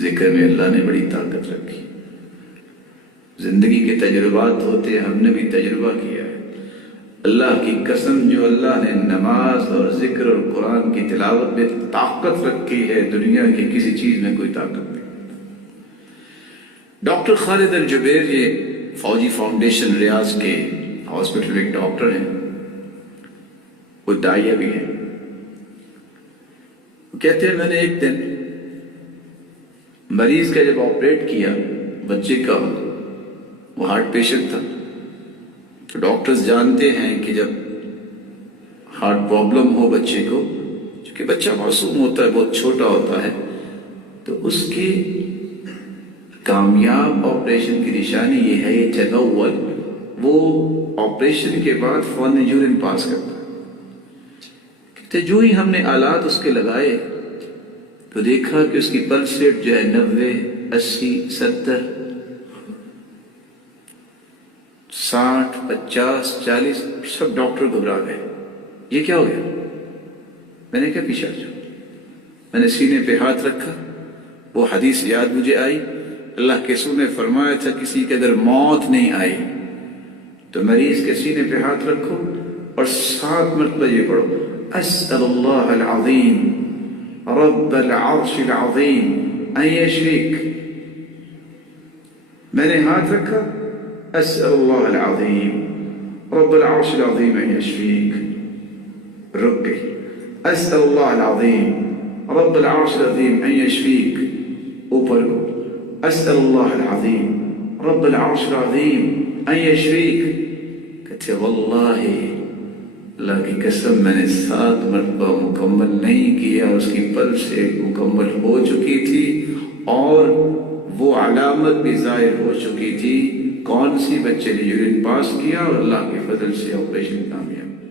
ذکر میں اللہ نے بڑی طاقت رکھی. زندگی کے تجربات ہوتے ہیں، ہم نے بھی تجربہ کیا ہے. اللہ کی قسم، جو اللہ نے نماز اور ذکر اور قرآن کی تلاوت میں طاقت رکھی ہے، دنیا کی کسی چیز میں کوئی طاقت نہیں. ڈاکٹر خالد الجبیر یہ فوجی فاؤنڈیشن ریاض کے ہاسپٹل میں ایک ڈاکٹر ہیں، وہ داعیہ بھی ہیں. وہ کہتے ہیں میں نے ایک دن مریض کا جب آپریٹ کیا، بچے کا، وہ ہارٹ پیشنٹ تھا. تو ڈاکٹرز جانتے ہیں کہ جب ہارٹ پرابلم ہو بچے کو، چونکہ بچہ معصوم ہوتا ہے، بہت چھوٹا ہوتا ہے، تو اس کی کامیاب آپریشن کی نشانی یہ ہے یہ تنول، وہ آپریشن کے بعد فوراً یورین پاس کرتا ہے. کہتے جو ہی ہم نے آلات اس کے لگائے تو دیکھا کہ اس کی پلس ریٹ جو ہے 90، 80، 70، 60، 50، 40، سب ڈاکٹر گھبرا گئے. یہ کیا ہو گیا؟ میں نے کیا پیچھے ہٹ جاؤ. میں نے سینے پہ ہاتھ رکھا، وہ حدیث یاد مجھے آئی. اللہ کے رسول نے فرمایا تھا کسی کے اگر موت نہیں آئی تو مریض کے سینے پہ ہاتھ رکھو اور 7 مرتبہ یہ پڑھو، اسأل اللہ العظیم رب العرش العظیم ان یشفیک. میں نے ہاتھ رکھا، اسأل اللہ العظیم رب العرش العظیم ان یشفیک، رک گئی. اسأل اللہ العظیم رب العرش العظیم ان یشفیک، اوپر کو اسأل اللہ العظیم رب العرش العظیم ان یشفیک. کہتے واللہ اللہ کی قسم میں نے 7 مرتبہ مکمل نہیں کیا، اس کی پلس سے مکمل ہو چکی تھی اور وہ علامت بھی ظاہر ہو چکی تھی. کون سی؟ بچے نے یورین پاس کیا اور اللہ کے فضل سے آپریشن کامیاب.